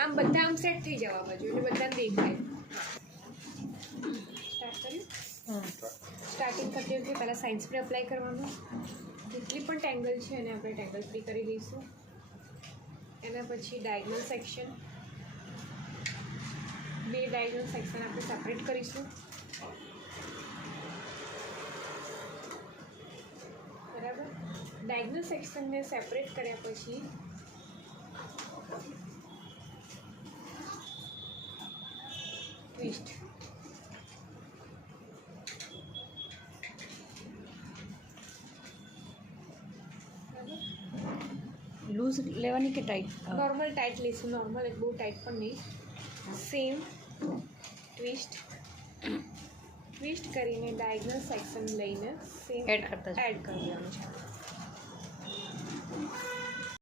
આમ બધા આમ સેટ થઈ જવા બાજુ એટલે બધાને દેખાય. સ્ટાર્ટ કર્યું. સ્ટાર્ટિંગ કરતી વખતે પહેલાં સાઇડ સ્પ્રે અપ્લાય કરવાનું. જેટલી પણ ટેંગલ છે એને આપણે ટેંગલ ફ્રી કરી દઈશું. એના પછી ડાયગનલ સેક્શન, 2 ડાયગનલ સેક્શન આપણે સેપરેટ કરીશું. બરાબર. ડાયગનલ સેક્શનને સેપરેટ કર્યા પછી ટ્વિસ્ટ. લૂઝ લેવાની કે ટાઈટ? નોર્મલ ટાઈટ લઈશું. નોર્મલ એક બહુ ટાઈટ પણ નહીં. સેમ ટ્વિસ્ટ કરીને ડાયગનલ સેક્શન લઈને સેમ એડ કરી દેવાનું છે.